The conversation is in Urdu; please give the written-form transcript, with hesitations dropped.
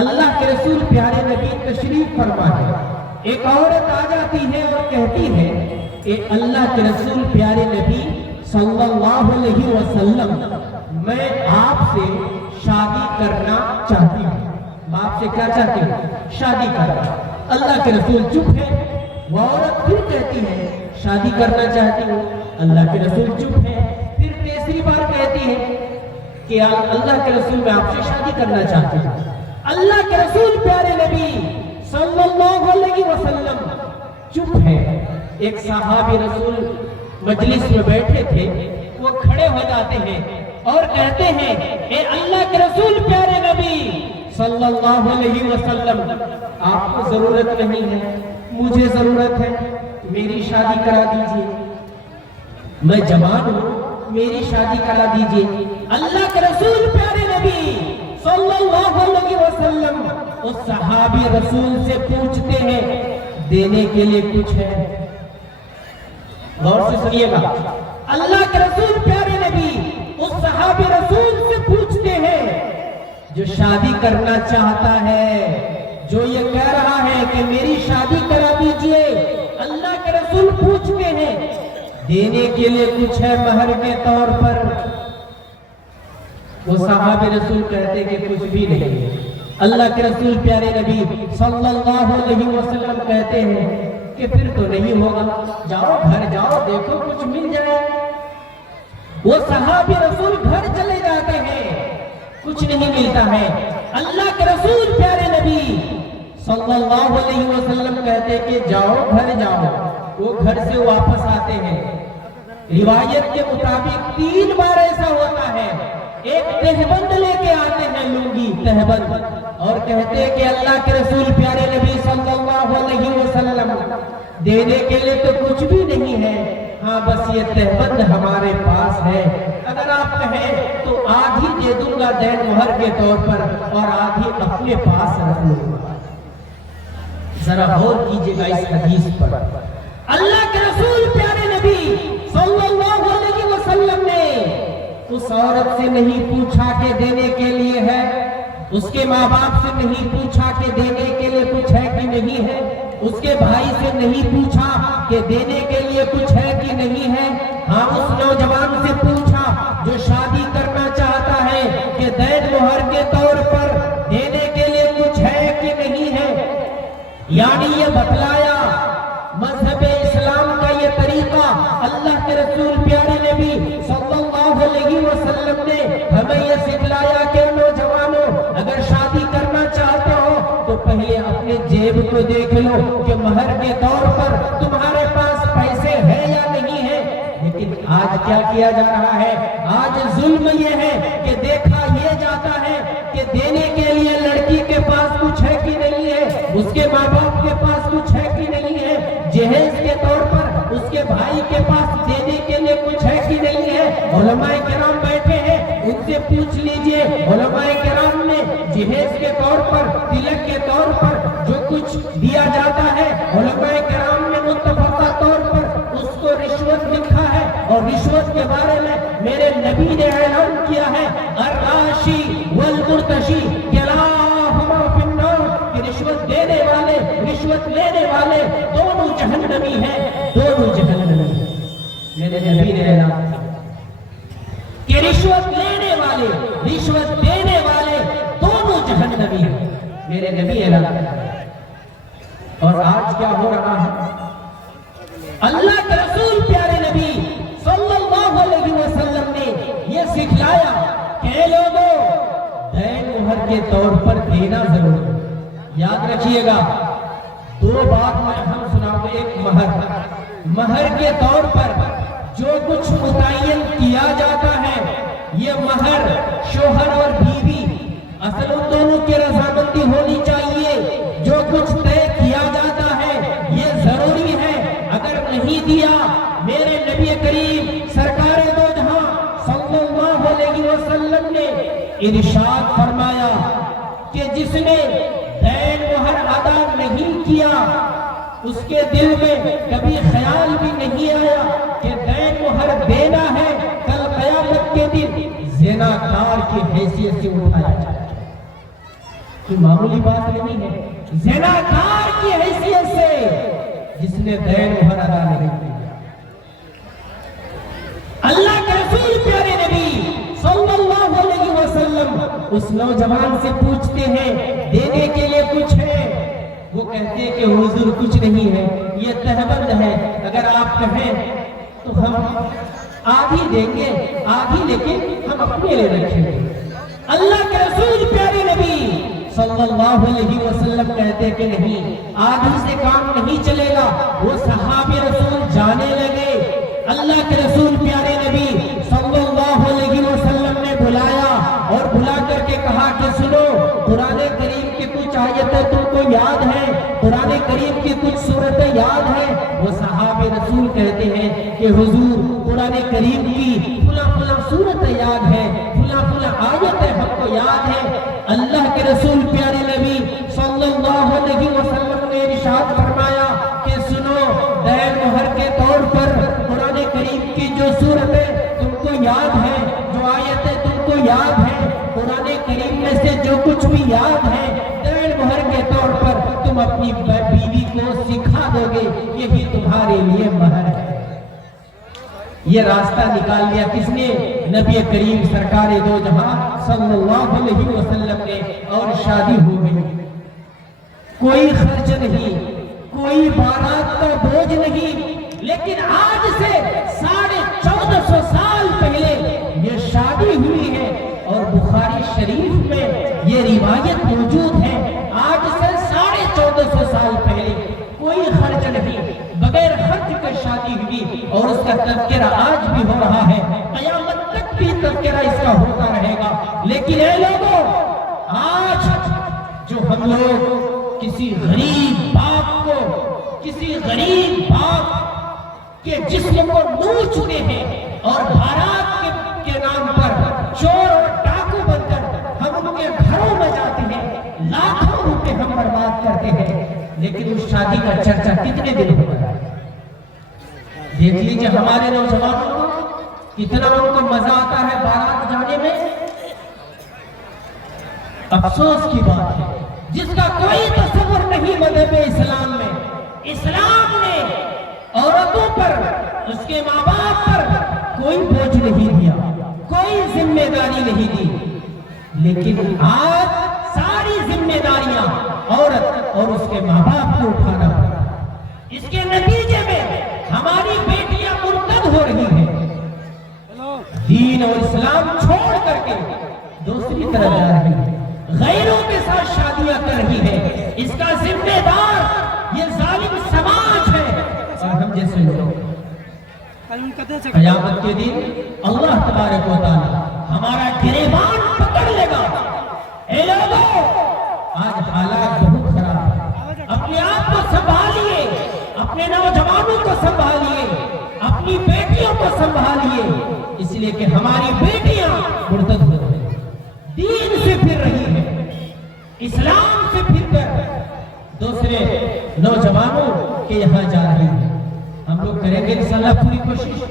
اللہ کے رسول پیارے نبی تشریف فرما ہے. ایک عورت آ جاتی ہے اور کہتی ہے کہ اللہ کے رسول پیارے نبی صلی اللہ علیہ وسلم میں آپ سے شادی کرنا چاہتی ہوں. میں آپ سے کیا چاہتی ہوں؟ شادی کرنا. اللہ کے رسول چپ ہے. وہ عورت پھر کہتی ہے شادی کرنا چاہتی ہوں. اللہ کے رسول چپ ہے. پھر تیسری بار کہتی ہے کہ اللہ کے رسول میں آپ سے شادی کرنا چاہتی ہوں. اللہ کے رسول پیارے نبی صلی اللہ علیہ وسلم چپ ہے. ایک صحابی رسول مجلس میں بیٹھے تھے, وہ کھڑے ہو جاتے ہیں اور کہتے ہیں اے اللہ کے رسول پیارے نبی صلی اللہ علیہ وسلم, آپ کو ضرورت نہیں ہے, مجھے ضرورت ہے, میری شادی کرا دیجئے. میں جوان ہوں, میری شادی کرا دیجئے. اللہ کے رسول پیارے نبی صلی اللہ علیہ وسلم اس صحابی رسول سے پوچھتے ہیں دینے کے لیے کچھ ہے؟ غور سے سنیے گا. اللہ کے رسول پیارے نبی اس صحابی رسول سے پوچھتے ہیں جو شادی کرنا چاہتا ہے, جو یہ کہہ رہا ہے کہ میری شادی کرا دیجئے. اللہ کے رسول پوچھتے ہیں دینے کے لیے کچھ ہے مہر کے طور پر؟ وہ صحابی رسول کہتے کہ کچھ بھی نہیں ہے. اللہ کے رسول پیارے نبی صلی اللہ علیہ وسلم کہتے ہیں کہ پھر تو نہیں ہوگا, جاؤ گھر جاؤ, دیکھو کچھ مل جائے. وہ صحابی رسول گھر چلے جاتے ہیں, کچھ نہیں ملتا ہے. اللہ کے رسول پیارے نبی صلی اللہ علیہ وسلم کہتے کہ جاؤ گھر جاؤ. وہ گھر سے واپس آتے ہیں. روایت کے مطابق 3 بار ایسا ہوتا ہے. ایک تہبند لے کے آتے ہیں, لنگی تہبند, اور کہتے ہیں کہ اللہ کے رسول پیارے نبی صلی اللہ علیہ وسلم دینے کے لیے تو کچھ بھی نہیں ہے, ہاں بس یہ تہبند ہمارے پاس ہے, اگر آپ کہیں تو آدھی دے دوں گا دین مہر کے طور پر اور آدھی اپنے پاس رکھ لوں گا. ذرا غور کیجئے گا اس حدیث پر. اللہ کے رسول پیارے نبی صلی اللہ علیہ وسلم نے اس عورت سے نہیں پوچھا کہ دینے کے لیے ہے, اس کے ماں باپ سے نہیں پوچھا کہ دینے کے لیے کچھ ہے کہ نہیں ہے, اس کے بھائی سے نہیں پوچھا کہ دینے کے لیے کچھ ہے کہ نہیں ہے. ہاں اس نوجوان سے پوچھا جو شادی کرنا چاہتا ہے کہ دین مہر کے طور پر دینے کے لیے کچھ ہے کہ نہیں ہے. یعنی یہ بتلایا مذہب اسلام کا یہ طریقہ اللہ کے رسول پیارے نبی صلی اللہ علیہ وسلم نے ہمیں یہ سکھلایا کہ نوجوانوں اگر شادی کرنا چاہتے ہو تو پہلے اپنے جیب کو دیکھ لو کہ مہر کے طور پر تمہارے پاس پیسے ہیں یا نہیں ہے. لیکن آج کیا کیا جا رہا ہے؟ آج ظلم یہ ہے کہ دیکھا یہ جاتا ہے کہ دینے کے لیے لڑکی کے پاس کچھ ہے کہ نہیں ہے, اس کے ماں باپ کے پاس کچھ ہے کہ نہیں ہے, جہیز کے طور پر اس کے بھائی کے پاس دینے کے لیے کچھ ہے کہ نہیں ہے. علماء کرام بیٹھے ہیں, ان سے پوچھ لیجئے علماء کرام نے جہیز کے طور پر, تلک کے طور پر جو کچھ دیا جاتا ہے, علماء کرام نے متفقہ طور پر اس کو رشوت لکھا ہے, اور رشوت کے بارے میں میرے نبی نے اعلان کیا ہے الراشی والمرتشی کلاہما فی النار, کہ رشوت دینے والے رشوت لینے والے دونوں جہنمی ہیں, دونوں جہنمی ہیں. میرے نبی نے اعلان کیا کہ رشوت لینے والے رشوت دینے والے دونوں جہنمی ہیں. میرے نبی اعلان کیا. اور آج کیا ہو رہا ہے؟ اللہ کے رسول پیارے نبی صلی اللہ علیہ وسلم نے یہ سکھلایا کہ اے لوگوں دین مہر کے طور پر دینا ضرور ہے. یاد رکھیے گا 2 بات میں ہم سناؤں گے. ایک مہر کے طور پر جو کچھ متعین کیا جاتا ہے, یہ مہر شوہر اور بیوی اصل ان دونوں کی رضامندی ہونی چاہیے. جو کچھ طے کیا جاتا ہے یہ ضروری ہے. اگر نہیں دیا, میرے نبی کریم سرکار دو جہاں صلی اللہ علیہ وسلم نے ارشاد فرمایا کہ جس نے دین مہر ادا نہیں کیا اس کے دل میں کبھی خیال بھی نہیں آیا کہ دین مہر دینا ہے, کل قیامت کے دن زناکار کی حیثیت سے اٹھایا جائے. کوئی معمولی بات نہیں ہے. زناکار کی حیثیت سے جس نے دین مہر ادا نہیں کیا. اللہ کے رسول پیارے نبی صلی اللہ علیہ وسلم اس نوجوان سے پوچھتے ہیں دینے کے لیے کچھ ہے؟ وہ کہتے ہیں کہ حضور کچھ نہیں ہے، یہ تہبند ہے، اگر آپ کہیں تو ہم آدھی دیں گے، آدھی لیکن ہم اپنے لیے رکھیں گے. اللہ کے رسول پیارے نبی صلی اللہ علیہ وسلم کہتے کہ نہیں، آدھی سے کام نہیں چلے گا. وہ صحابی رسول جانے لگے. اللہ کے رسول پیارے نبی صلی اللہ علیہ وسلم نے بلایا اور بلا کر کے کہا کہ سنو، قرآن کریم کی کچھ آیتیں تم کو یاد ہیں؟ قرآن کریم کی کچھ صورتیں یاد ہیں؟ وہ صحابی رسول کہتے ہیں کہ حضور قرآن کریم کی فلاں فلاں صورتیں یاد ہیں، فلاں فلاں آیتیں ہم کو یاد ہیں. اللہ کے رسول پیارے نبی صلی اللہ علیہ وسلم نے ارشاد فرمایا کہ سنو، دین مہر کے طور پر قرآن کریم کی جو صورتیں تم کو یاد ہیں، جو آیتیں تم کو یاد ہیں، قرآن کریم میں سے جو کچھ بھی یاد ہے، دین مہر کے طور پر تم اپنی بیوی کو سکھا دو گے، یہی تمہارے لیے مہر ہے. یہ راستہ نکال لیا کس نے؟ نبی کریم سرکار دو جہاں صلی اللہ علیہ وسلم نے، اور شادی ہو گئی. کوئی خرچ نہیں، کوئی بارات کا بوجھ نہیں. لیکن آج سے 1450 سال پہلے یہ شادی ہوئی ہے اور بخاری شریف میں یہ روایت موجود ہے. آج سے 1450 سال پہلے کوئی خرچ نہیں، بغیر خرچ کے شادی ہوئی اور اس کا تذکرہ آج بھی ہو رہا ہے. قیامت تک بھی تذکرہ اس کا ہوتا رہے گا. لیکن اے لوگوں، آج جو ہم لوگ کسی غریب باپ کو، کسی غریب باپ کے جسم کو نوچ چکے ہیں اور بھارات کے نام پر چور اور ڈاکو بن کر ہم ان کے گھروں میں جاتے ہیں، لاکھوں روپے ہم برباد کرتے ہیں، لیکن اس شادی کا چرچا کتنے دن ہوتا ہے؟ دیکھ لیجئے ہمارے نوجوانوں کو کتنا ان کو مزہ آتا ہے بارات جانے میں. افسوس کی بات ہے جس کا کوئی تصور نہیں مذہب اسلام میں. اسلام نے عورتوں پر، اس کے ماں باپ پر کوئی بوجھ نہیں دیا، کوئی ذمہ داری نہیں دی. لیکن آج ساری ذمہ داریاں عورت اور اس کے ماں باپ کو اٹھانا پڑا. اس کے نتیجے میں ہماری بیٹیاں مرتد ہو رہی ہیں، دین اور اسلام چھوڑ کر کے دوسری طرف جا رہی ہیں، غیروں کے ساتھ شادیاں کر رہی ہیں. اس کا ذمہ دار یہ ظالم سماج ہے اور ہم جیسے لوگ. قیامت کے دن اللہ تبارک و تعالی ہمارا گریبان پکڑ لے گا. اے لوگوں، آج حالات بہت خراب ہے. اپنے آپ کو سنبھالیے، اپنے نوجوانوں کو سنبھالیے، اپنی بیٹیوں کو سنبھالیے، اس لیے کہ ہماری بیٹیاں مرتد ہو رہی ہیں، دین سے پھر رہی ہیں، اسلام سے پھر کر دوسرے نوجوانوں کے یہاں جا رہی ہیں. ہم لوگ کریں گے انشاءاللہ پوری کوشش